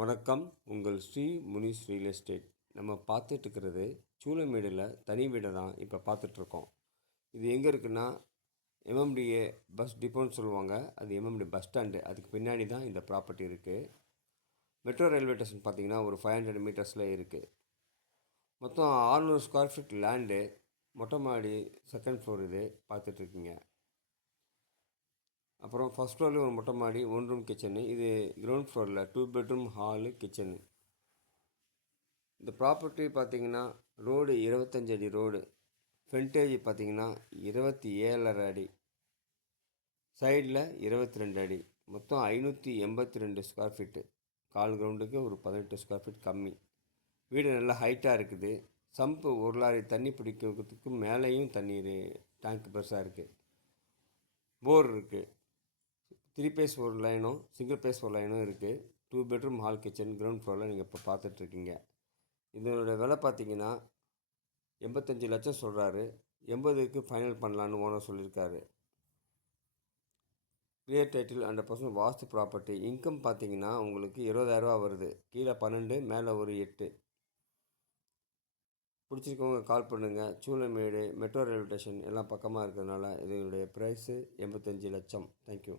வணக்கம். உங்கள் Sri Munis real estate. நம்ம பார்த்துட்டு இருக்கிறது சூளமேடில் தனி வீடை தான் இப்போ பார்த்துட்ருக்கோம். இது எங்கே இருக்குன்னா எம்எம்டிஏ பஸ் டிப்போன்னு சொல்லுவாங்க. அது எம்எம்டி பஸ் ஸ்டாண்டு, அதுக்கு பின்னாடி தான் இந்த ப்ராப்பர்ட்டி இருக்குது. மெட்ரோ ரயில்வே ஸ்டேஷன் பார்த்திங்கன்னா ஒரு 500 மீட்டர்ஸில் இருக்குது. மொத்தம் 600 ஸ்கொயர் ஃபீட் லேண்டு, மொட்டை மாடி, செகண்ட் ஃப்ளோர் இது பார்த்துட்ருக்கீங்க. அப்புறம் ஃபஸ்ட் ஃப்ளோரில் ஒரு மொட்டை மாடி, 1 ரூம் கிச்சனு. இது கிரவுண்ட் ஃப்ளோரில் 2 பெட்ரூம் ஹாலு கிச்சனு. இந்த ப்ராப்பர்ட்டி பார்த்திங்கன்னா ரோடு 25 அடி ரோடு, ஃப்ரண்டேஜ் பார்த்திங்கன்னா 27.5 அடி, சைடில் 22 அடி, மொத்தம் 582 ஸ்கொயர் ஃபீட்டு. கால் கிரவுண்டுக்கு ஒரு 18 ஸ்கொயர் ஃபீட் கம்மி. வீடு நல்லா ஹைட்டாக இருக்குது. சம்பு 1 லாரி தண்ணி பிடிக்கிறதுக்கு மேலேயும் தண்ணீர் டேங்க் பெருசாக இருக்குது. போர் இருக்குது. 3 பேஸ் ஒரு லைனும் சிங்கிள் பேஸ் ஒரு லைனும் இருக்குது. 2 பெட்ரூம் ஹால் கிச்சன் கிரவுண்ட் ஃப்ளோரில் நீங்கள் இப்போ பார்த்துட்ருக்கீங்க. இதனோட விலை பார்த்தீங்கன்னா 85 லட்சம் சொல்கிறாரு. 80க்கு ஃபைனல் பண்ணலான்னு ஓனர் சொல்லியிருக்காரு. கிளியர் டைட்டில் 100% வாஸ்து ப்ராப்பர்ட்டி. இன்கம் பார்த்தீங்கன்னா உங்களுக்கு 20,000 வருது. கீழே 12, மேலே ஒரு 8. பிடிச்சிருக்கவங்க கால் பண்ணுங்கள். சூளமேடு மெட்ரோ ரயில்வே ஸ்டேஷன் எல்லாம் பக்கமாக இருக்கிறதுனால இதனுடைய ப்ரைஸு 85 லட்சம். தேங்க்யூ.